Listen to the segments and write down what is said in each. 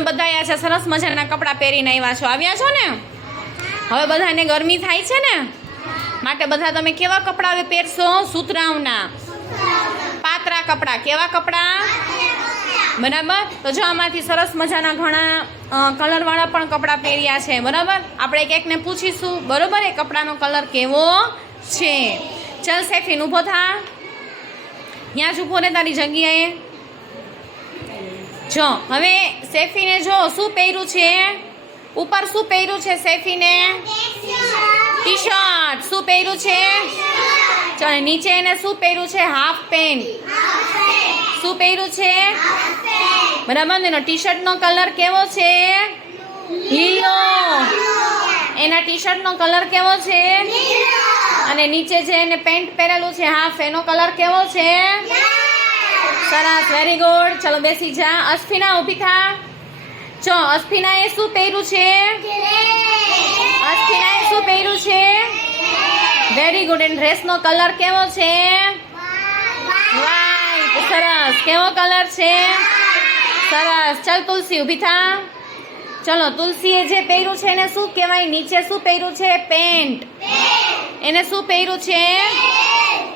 બધા આ છે સરસ મજાના કપડાં પહેરીને આવ્યા છો ને? હવે બધાને ગરમી થાય છે ને, માટે બધા તમે કેવા કપડાં હવે પહેરશો? સુતરાઉના પાતળા કપડાં. કેવા કપડાં? બરાબર. તો જો આમાંથી સરસ મજાના ઘણા કલરવાળા પણ કપડાં પહેર્યા છે. બરાબર. આપણે એક એકને પૂછીશું. બરાબર. એ કપડાનો કલર કેવો છે? ચાલ સેફીન ઊભો થા. ત્યાં જ ઊભો ને તારી જગ્યાએ. જો હવે સેફીને જો શું પહેર્યું છે? ઉપર શું પહેર્યું છે સેફીને? T shirt. શું પહેર્યું છે? ચાલ નીચે એને શું પહેર્યું છે? Half pant. શું પહેર્યું છે? બરાબર. એનો ટી શર્ટનો કલર કેવો છે? લીલો. એના ટી શર્ટનો કલર કેવો છે? અને નીચે જે એને પેન્ટ પહેરેલું છે હાફ, એનો કલર કેવો છે? સરસ. Very good. ચલો બેસી જા. અસ્ફિના ઊભી થા. જો અસ્ફિનાએ શું પહેર્યું છે? અસ્ફિનાએ શું પહેર્યું છે? Very good. એન ડ્રેસનો કલર કેવો છે? વ્હાઈટ. સરસ. કેવો કલર છે? સરસ. ચાલ તુલસી ઊભી થા. ચલો તુલસીએ જે પહેર્યું છે એને શું કહેવાય? નીચે શું પહેર્યું છે? પેન્ટ. એને શું પહેર્યું છે?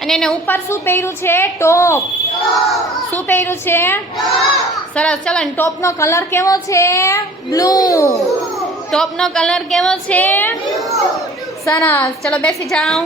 અને એને ઉપર શું પહેર્યું છે? ટોપ. શું પહેર્યું છે? સરસ. ચલો ટોપનો કલર કેવો છે? બ્લુ. ટોપનો કલર કેવો છે? સરસ. ચલો બેસી જાઓ.